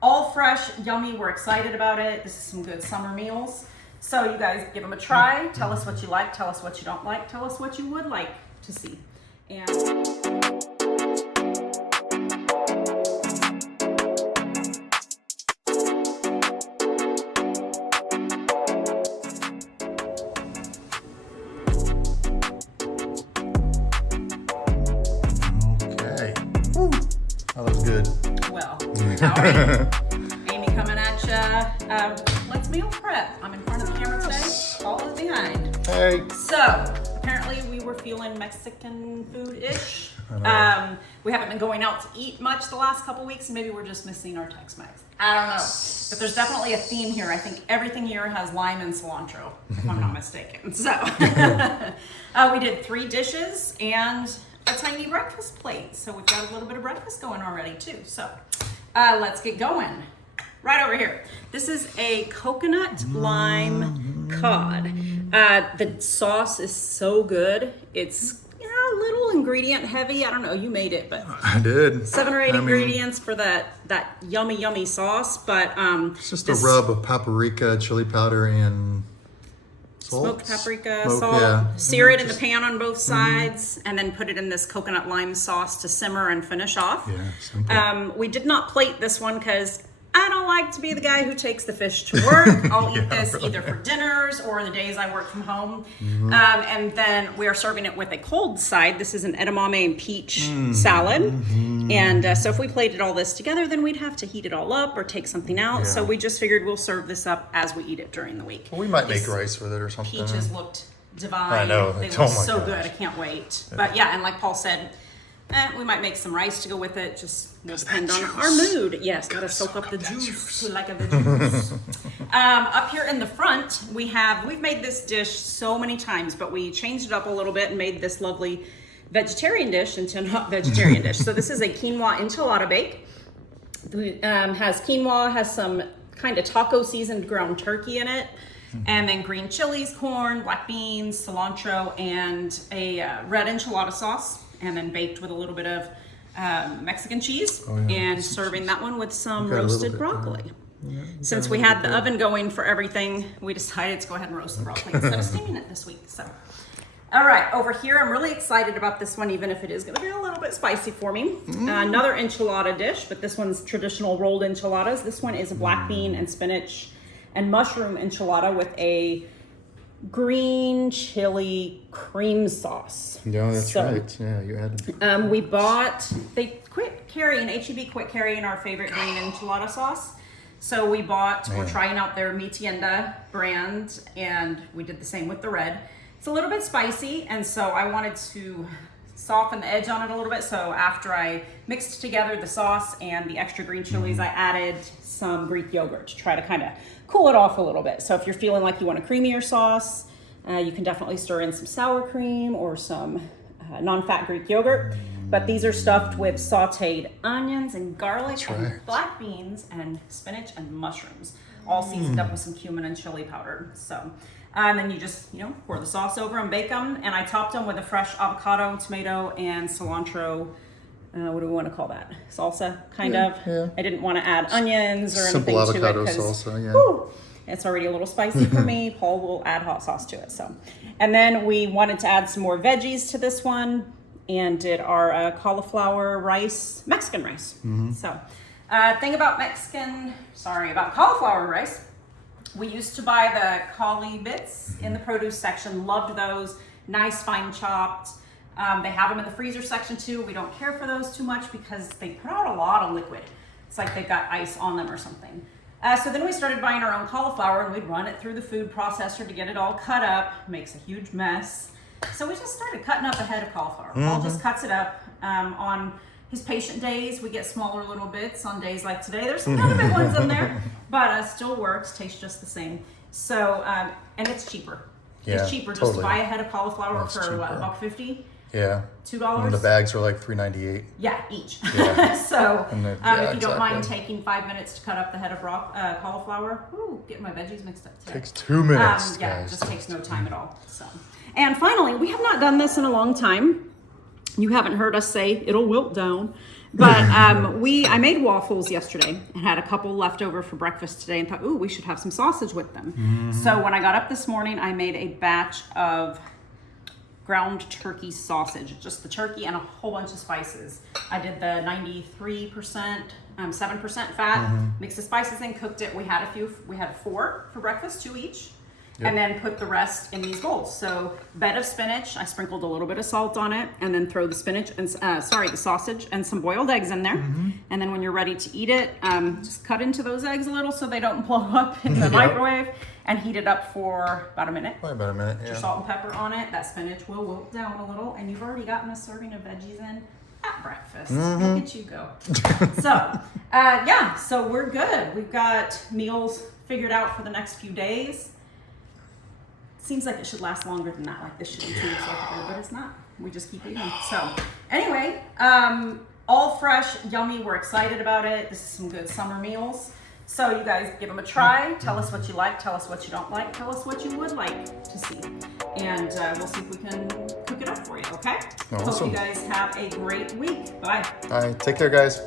All fresh, yummy, we're excited about it. This is some good summer meals. So you guys give them a try. Tell us what you like, tell us what you don't like, tell us what you would like to see. And okay. Woo. That looks good. well, howdy. Amy coming at ya. Let's meal prep. I'm in front of the camera today. Paul is behind. Hey. So apparently we were feeling Mexican food-ish. We haven't been going out to eat much the last couple weeks. Maybe we're just missing our Tex-Mex. I don't know. But there's definitely a theme here. I think everything here has lime and cilantro, if I'm not mistaken. So we did 3 dishes and a tiny breakfast plate. So we've got a little bit of breakfast going already too. So let's get going. Right over here. This is a coconut lime cod. The sauce is so good. It's a little ingredient heavy. I don't know, you made it, but I did. 7 or 8 ingredients for that yummy sauce. But it's just a rub of paprika, chili powder, and salt. Smoked paprika, Smoke, salt. yeah. Sear it in the pan on both sides, and then put it in this coconut lime sauce to simmer and finish off. Yeah, simple. We did not plate this one because I don't like to be the guy who takes the fish to work. I'll eat this either for dinners or the days I work from home. And then we are serving it with a cold side. This is an edamame and peach salad. And so if we plated all this together, then we'd have to heat it all up or take something out. Yeah. So we just figured we'll serve this up as we eat it during the week. Well, we might make rice with it or something. Peaches looked divine. I know. They Oh look my so gosh. good. I can't wait. But yeah, and like Paul said, we might make some rice to go with it. Just will depend on our mood. Yes, gotta soak up the juice like a juice. Up here in the front, we've made this dish so many times, but we changed it up a little bit and made this lovely vegetarian dish into a not vegetarian dish. So this is a quinoa enchilada bake. Has quinoa, has some kind of taco seasoned ground turkey in it. And then green chilies, corn, black beans, cilantro, and a red enchilada sauce. And then baked with a little bit of Mexican cheese, and serving that one with some roasted broccoli. Since we had the oven going for everything, we decided to go ahead and roast the broccoli instead of steaming it this week. So, all right, over here, I'm really excited about this one, even if it is going to be a little bit spicy for me. Another enchilada dish, but this one's traditional rolled enchiladas. This one is a black bean and spinach and mushroom enchilada with a green chili cream sauce. Yeah, that's right. Yeah, you added. They quit carrying, H-E-B quit carrying our favorite green enchilada sauce. So we're trying out their Mi Tienda brand, and we did the same with the red. It's a little bit spicy, and so I wanted to soften the edge on it a little bit. So after I mixed together the sauce and the extra green chilies, I added some Greek yogurt to try to kind of cool it off a little bit. So if you're feeling like you want a creamier sauce, you can definitely stir in some sour cream or some non-fat Greek yogurt. But these are stuffed with sauteed onions and garlic and black beans and spinach and mushrooms, all seasoned up with some cumin and chili powder. So, and then you just, pour the sauce over and bake them. And I topped them with a fresh avocado, tomato, and cilantro. What do we want to call that? Salsa, kind of. Yeah. I didn't want to add onions or anything to it. Simple avocado salsa, yeah. Whew, it's already a little spicy for me. Paul will add hot sauce to it. So, and then we wanted to add some more veggies to this one, and did our cauliflower rice, Mexican rice. So, thing about cauliflower rice, we used to buy the cauli bits in the produce section. Loved those, nice fine chopped. They have them in the freezer section too. We don't care for those too much because they put out a lot of liquid. It's like they've got ice on them or something. So then we started buying our own cauliflower, and we'd run it through the food processor to get it all cut up. Makes a huge mess. So we just started cutting up a head of cauliflower. Paul just cuts it up. On his patient days, we get smaller little bits. On days like today, there's some kind of big ones in there, but still works, tastes just the same. So, and it's cheaper. Yeah, it's cheaper just to buy a head of cauliflower for $1.50. Yeah. $2. And the bags are like $3.98. Yeah, each. Yeah. So if you don't mind exactly. taking 5 minutes to cut up the head of cauliflower, getting my veggies mixed up today. Takes 2 minutes, Yeah, guys. it just takes no time at all. So, and finally, we have not done this in a long time. You haven't heard us say it'll wilt down. But I made waffles yesterday and had a couple left over for breakfast today and thought, ooh, we should have some sausage with them. So when I got up this morning, I made a batch of ground turkey sausage, just the turkey and a whole bunch of spices. I did the 93%, 7% fat, mixed the spices in, cooked it. We had 4 for breakfast, 2 each. Yep. And then put the rest in these bowls. So bed of spinach, I sprinkled a little bit of salt on it, and then throw the spinach and the sausage and some boiled eggs in there. And then when you're ready to eat it, just cut into those eggs a little so they don't blow up in the microwave, and heat it up for about a minute. Probably about a minute. Put your salt and pepper on it. That spinach will wilt down a little, and you've already gotten a serving of veggies in at breakfast. Look at you go. So so we're good. We've got meals figured out for the next few days. Seems like it should last longer than that. Like this should be 2 weeks later, but it's not. We just keep eating. So anyway, all fresh, yummy. We're excited about it. This is some good summer meals. So you guys give them a try. Tell us what you like. Tell us what you don't like. Tell us what you would like to see. And we'll see if we can cook it up for you, okay? Awesome. Hope you guys have a great week. Bye. All right, take care, guys.